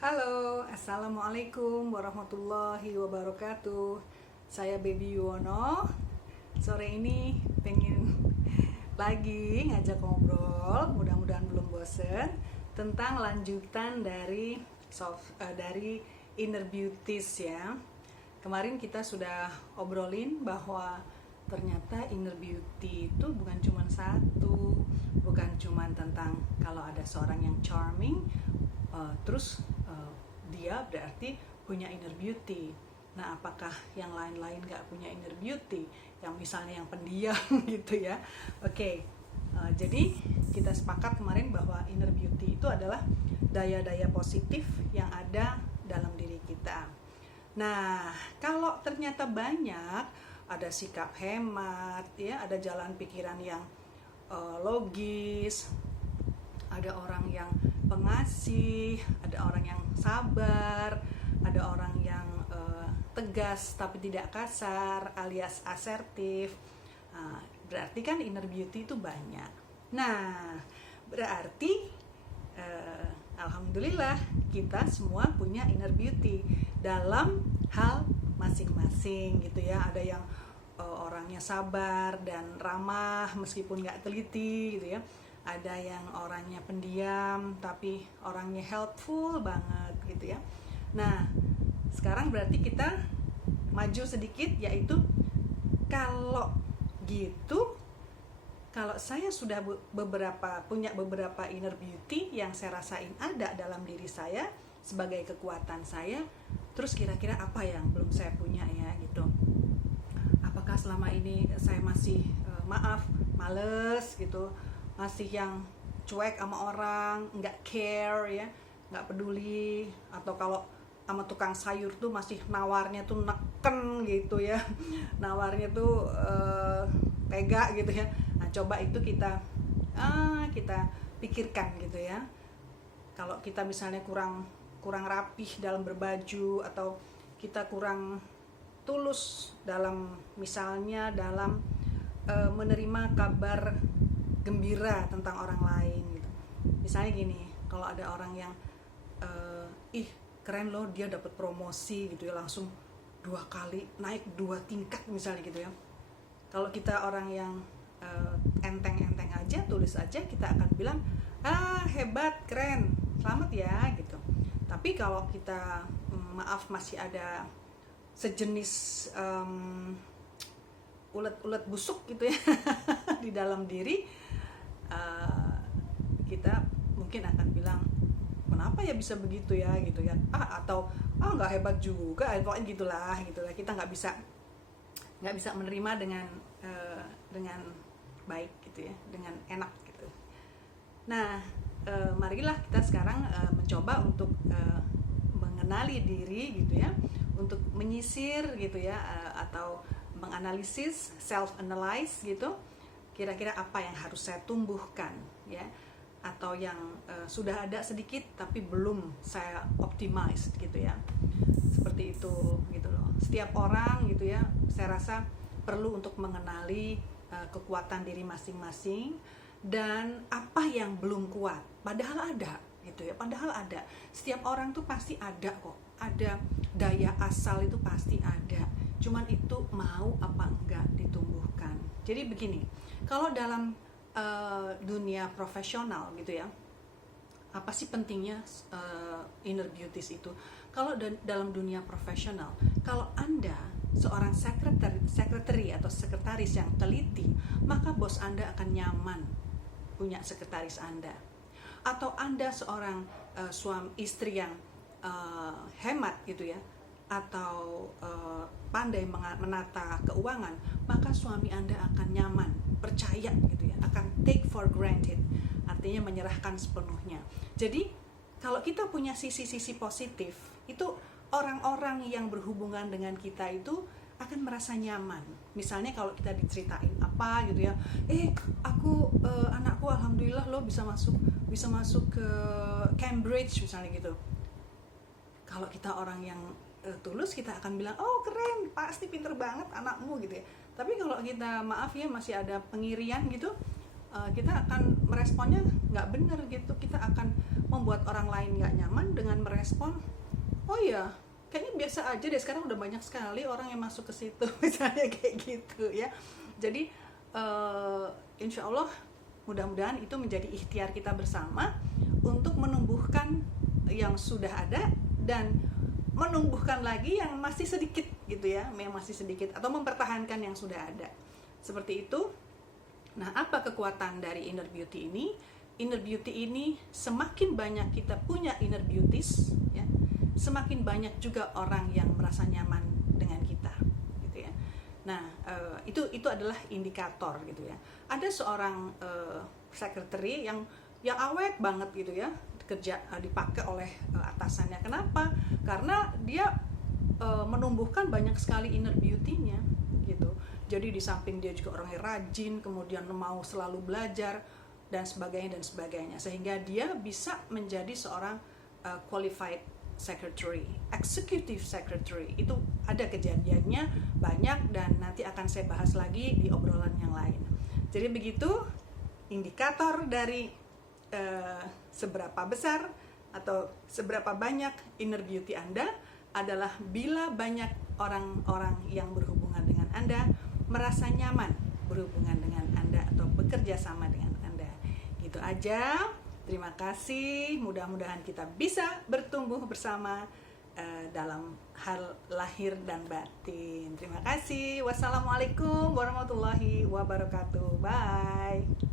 Halo, Assalamualaikum warahmatullahi wabarakatuh. Saya Baby Yuwono. Sore ini pengen lagi ngajak ngobrol, mudah-mudahan belum bosen, tentang lanjutan dari Inner Beauties ya. Kemarin kita sudah obrolin bahwa ternyata inner beauty itu bukan cuma satu, bukan cuma tentang kalau ada seorang yang charming, dia berarti punya inner beauty. Nah, apakah yang lain-lain gak punya inner beauty? Yang misalnya yang pendiam gitu ya. Oke, jadi kita sepakat kemarin bahwa inner beauty itu adalah daya-daya positif yang ada dalam diri kita. Nah, kalau ternyata banyak, ada sikap hemat, ya, ada jalan pikiran yang logis, ada orang yang pengasih, ada orang yang sabar, ada orang yang tegas tapi tidak kasar alias asertif. Berarti kan inner beauty itu banyak. Nah, berarti alhamdulillah kita semua punya inner beauty dalam hal masing-masing gitu ya. Ada yang orangnya sabar dan ramah meskipun nggak teliti gitu ya. Ada yang orangnya pendiam tapi orangnya helpful banget gitu ya. Nah, sekarang berarti kita maju sedikit, yaitu kalau gitu, kalau saya sudah punya beberapa inner beauty yang saya rasain ada dalam diri saya sebagai kekuatan saya, terus kira-kira apa yang belum saya punya ya gitu. Apakah selama ini saya masih males gitu, masih yang cuek sama orang, nggak care ya, nggak peduli, atau kalau sama tukang sayur tuh masih nawarnya tuh neken gitu ya, nawarnya tuh tega gitu ya. Nah, coba itu kita pikirkan gitu ya. Kalau kita misalnya kurang rapih dalam berbaju, atau kita kurang tulus dalam misalnya dalam menerima kabar gembira tentang orang lain gitu. Misalnya gini, kalau ada orang yang keren loh, dia dapat promosi gitu ya, langsung 2 kali naik 2 tingkat misalnya gitu ya. Kalau kita orang yang enteng-enteng aja, tulis aja, kita akan bilang hebat, keren, selamat ya gitu. Tapi kalau kita masih ada sejenis ulet-ulet busuk gitu ya di dalam diri, kita mungkin akan bilang kenapa ya bisa begitu ya gitu kan, atau nggak hebat juga, pokoknya gitulah. Kita nggak bisa menerima dengan baik gitu ya, dengan enak gitu. Nah, marilah kita sekarang mencoba untuk mengenali diri gitu ya, untuk menyisir gitu ya, atau menganalisis, self-analyze gitu, kira-kira apa yang harus saya tumbuhkan ya, atau yang sudah ada sedikit tapi belum saya optimize gitu ya, seperti itu gitu loh. Setiap orang gitu ya, saya rasa perlu untuk mengenali kekuatan diri masing-masing dan apa yang belum kuat, padahal ada gitu ya, padahal ada. Setiap orang tuh pasti ada kok, ada daya asal itu pasti ada, cuman itu mau apa enggak ditumbuhkan. Jadi begini, kalau dalam dunia profesional gitu ya, apa sih pentingnya inner beauties itu? Kalau dalam dunia profesional, kalau Anda seorang sekretari atau sekretaris yang teliti, maka bos Anda akan nyaman punya sekretaris Anda. Atau Anda seorang suami istri yang hemat gitu ya, atau pandai menata keuangan, maka suami Anda akan nyaman, percaya gitu ya, akan take for granted, artinya menyerahkan sepenuhnya. Jadi kalau kita punya sisi-sisi positif, itu orang-orang yang berhubungan dengan kita itu akan merasa nyaman. Misalnya kalau kita diceritain apa gitu ya, anakku alhamdulillah lo bisa masuk ke Cambridge misalnya gitu. Kalau kita orang yang tulus, kita akan bilang, oh keren, pasti pinter banget anakmu gitu ya. Tapi kalau kita maaf ya, masih ada pengirian gitu, kita akan meresponnya nggak benar gitu. Kita akan membuat orang lain nggak nyaman dengan merespon, oh ya kayaknya biasa aja deh, sekarang udah banyak sekali orang yang masuk ke situ misalnya kayak gitu ya. Jadi insya Allah mudah-mudahan itu menjadi ikhtiar kita bersama untuk menumbuhkan yang sudah ada dan menumbuhkan lagi yang masih sedikit gitu ya, yang masih sedikit, atau mempertahankan yang sudah ada. Seperti itu. Nah, apa kekuatan dari inner beauty ini? Inner beauty ini semakin banyak kita punya inner beauties ya, semakin banyak juga orang yang merasa nyaman dengan kita gitu ya. Nah, itu adalah indikator gitu ya. Ada seorang secretary yang awet banget gitu ya, kerja dipakai oleh atasannya. Kenapa? Karena dia menumbuhkan banyak sekali inner beauty-nya gitu. Jadi di samping dia juga orangnya rajin, kemudian mau selalu belajar dan sebagainya, sehingga dia bisa menjadi seorang qualified secretary, executive secretary. Itu ada kejadiannya banyak dan nanti akan saya bahas lagi di obrolan yang lain. Jadi begitu indikator dari seberapa besar atau seberapa banyak inner beauty Anda adalah bila banyak orang-orang yang berhubungan dengan Anda merasa nyaman berhubungan dengan Anda atau bekerja sama dengan Anda. Gitu aja. Terima kasih. Mudah-mudahan kita bisa bertumbuh bersama dalam hal lahir dan batin. Terima kasih. Wassalamualaikum warahmatullahi wabarakatuh. Bye.